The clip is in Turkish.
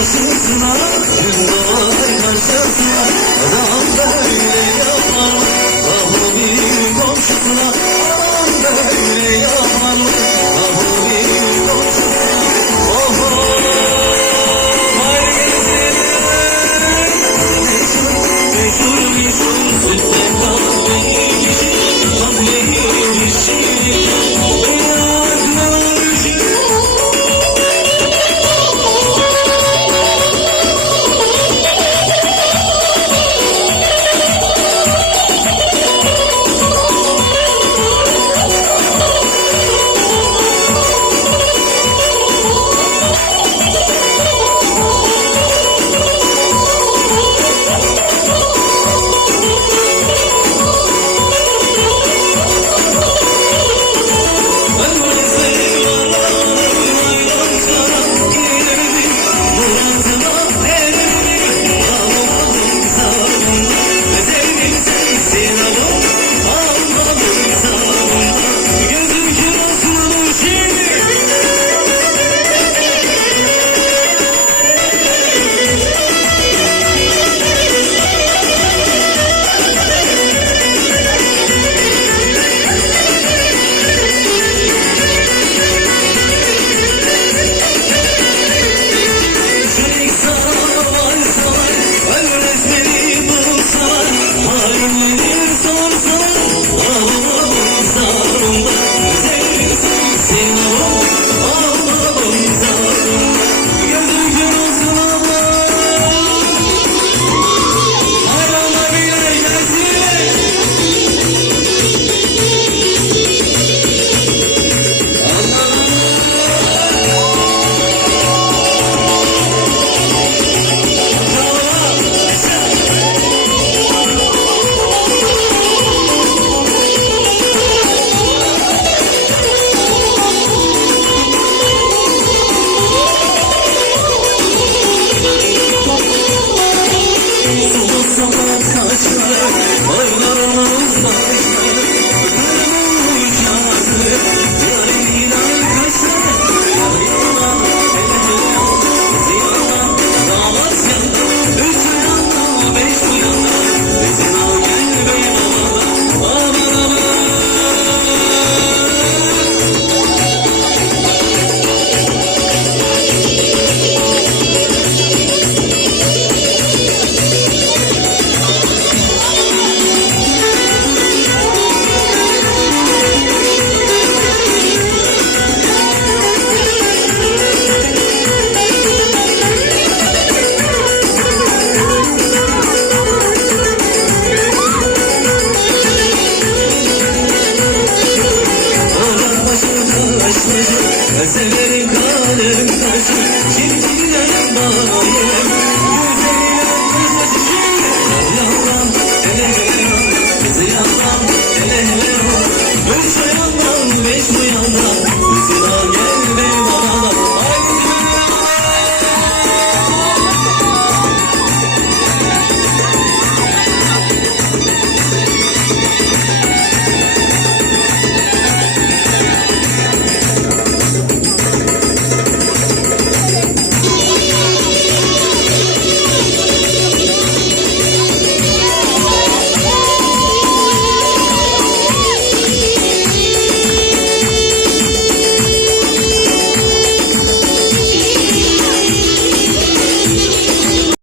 karşısına Gün doğar karşısına Adam ver Dostlar kaçar, baylar onu